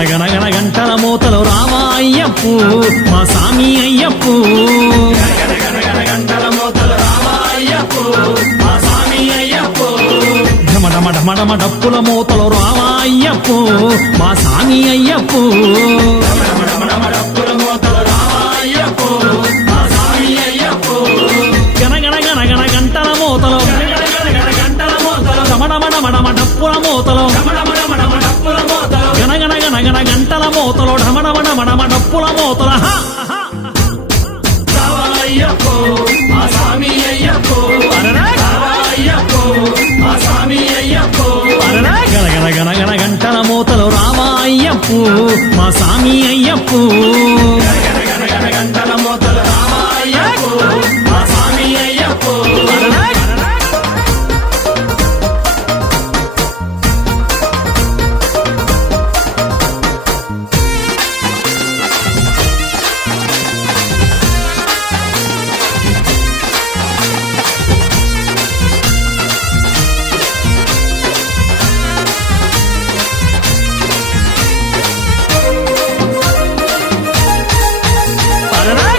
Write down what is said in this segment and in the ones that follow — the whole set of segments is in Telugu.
గణగణ గంటల మోతలు రావా అయ్యప్పు మా సామి అయ్యప్పు గంటల మోతలు రావా అయ్యప్పు మా సామి అయ్యప్పు ఢమఢమ డప్పుల మోతలు రావా అయ్యప్పు మా సామి అయ్యప్పు డప్పుల మోతలు రావా అయ్యప్పు మా సామి అయ్యప్పు గణగణ గంటల మోతలు గంటల మోతలు డమడమ డప్పుల మోతలు గణగణ గంటల మోతలు ఢమడమ డప్పుల మోతల అయ్యప్పో మా సామి అయ్యప్పో అయ్యప్పో మా సామి అయ్యప్పో గణగణ గంటల మోతలు రావా అయ్యప్పు మా సామి అయ్యప్పు గంటల మోతలు రావా అయ్యప్పు మా సామి అయ్యప్పు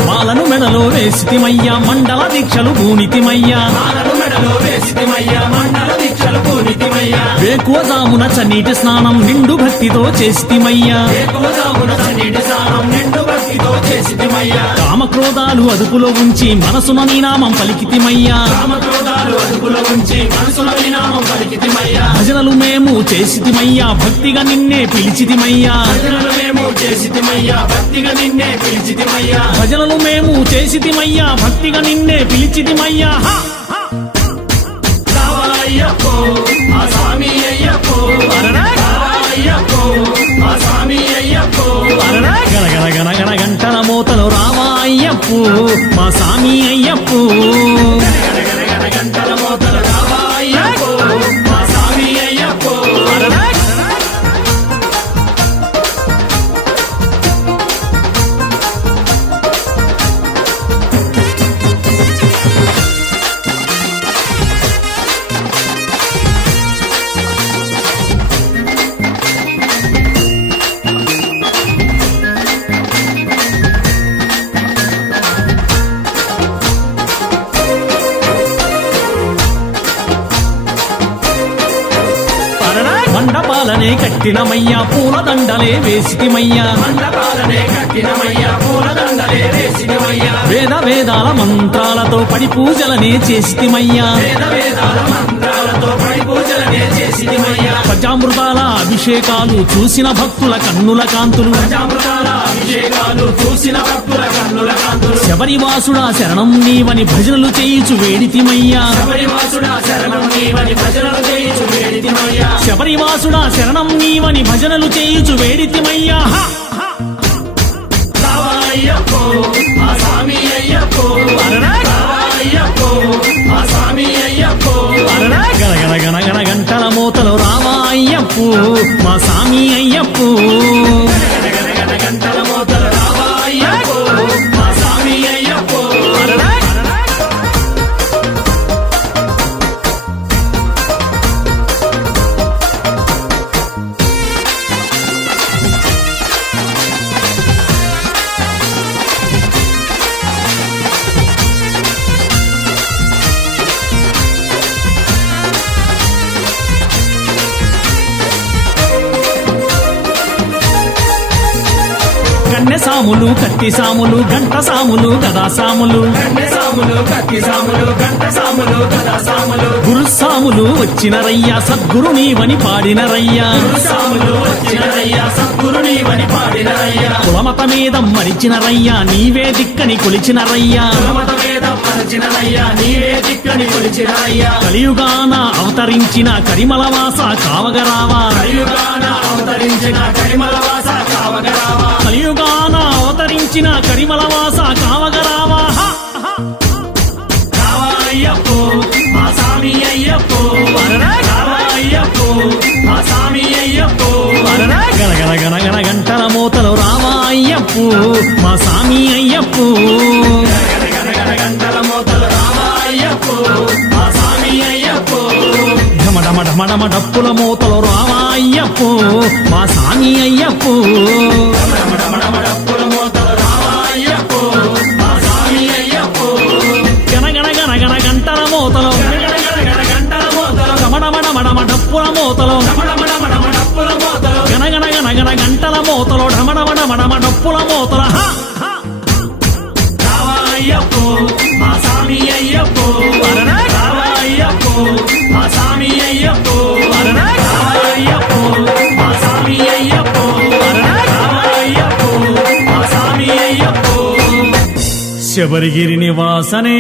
మాలను మెడలో వేసితిమయ్యా మండల దీక్షలు పూనితిమయ్యా వేకువజామున చన్నీటి స్నానం నిండు భక్తితో చేసితిమయ్యా కామక్రోధాలు అదుపులో ఉంచి మనసున నీ నామం పలికితిమయ్యా భజనలు మేము చేసితిమయ్యా భక్తిగా నిన్నే పిలిచితిమయ్యా భజనలు మేము చేసితిమయ్యా భక్తిగా నిన్నే పిలిచితిమయ్యా అయ్యప్పో మా సామి అయ్యప్పో అయ్యప్పో మా సామి అయ్యప్పో గణగణ గంటల మోతలు రావా అయ్యప్పు మా సామి అయ్యప్పు గంటల మోతలు రావా అయ్యప్పో మా సామి అయ్యప్పో మండపాలనే కట్టినమయ్యా పూలదండలే వేసితిమయ్యా వేదాల మంత్రాలతో పడి పూజలనే చేసితిమయ్యా పంచామృతాల అభిషేకాలు చూసిన భక్తుల కన్నుల కాంతులు శబరివాసుడా శరణం నీవని భజనలు చేయుచు వేడితిమయ్యా శబరివాసుడా శరణం నీవని భజనలు చేయుచు వేడితిమయ్యా అయ్యప్పో మా సామి అయ్యప్పో అయ్యప్పో మా సామి అయ్యప్పో గణగణ గంటల మోతలు రావా అయ్యప్పు మా సామి అయ్యప్పు గంటల మోతలు రావా అయ్యప్పో మా సామి అయ్యప్పో సాములు కత్తి సాములు గంట సాములు గదా సాములు గురు సాములు వచ్చినరయ్యా సద్గురు నీవని పాడినరయ్యా కులమత మీద మరిచినరయ్యా నీవే దిక్కని కొలిచినరయ్యా కలియుగాన అవతరించిన కరిమలవాస కావగరావా కలియుగాన అవతరించిన కరిమలవాస కావగరావా అయ్యప్పో మా సామి అయ్యప్పో అయ్యప్పో మా సామి అయ్యప్పో గణగణ గంటల మోతలు రావా అయ్యప్పు మా సామి అయ్యప్పు గంటల మోతలు రావా అయ్యప్పో మా సామి అయ్యప్పో డమడమ డప్పుల మూతలు రావా అయ్యప్పో మా సామి అయ్యప్పో గణగణ గణగణ గంటల మూతలు డమడమడమడమ డప్పుల మూతలు గణగణ గణగణ గంటల మూతలు డమడమడమడమ డప్పుల మూతల అయ్యప్పో మా సామి అయ్యప్పో అయ్యప్పో మా సామి అయ్యప్పో అయ్యప్పో మా సామి అయ్యప్పో అయ్యప్పో మా సామి అయ్యప్పో శబరిగిరి నివాసనే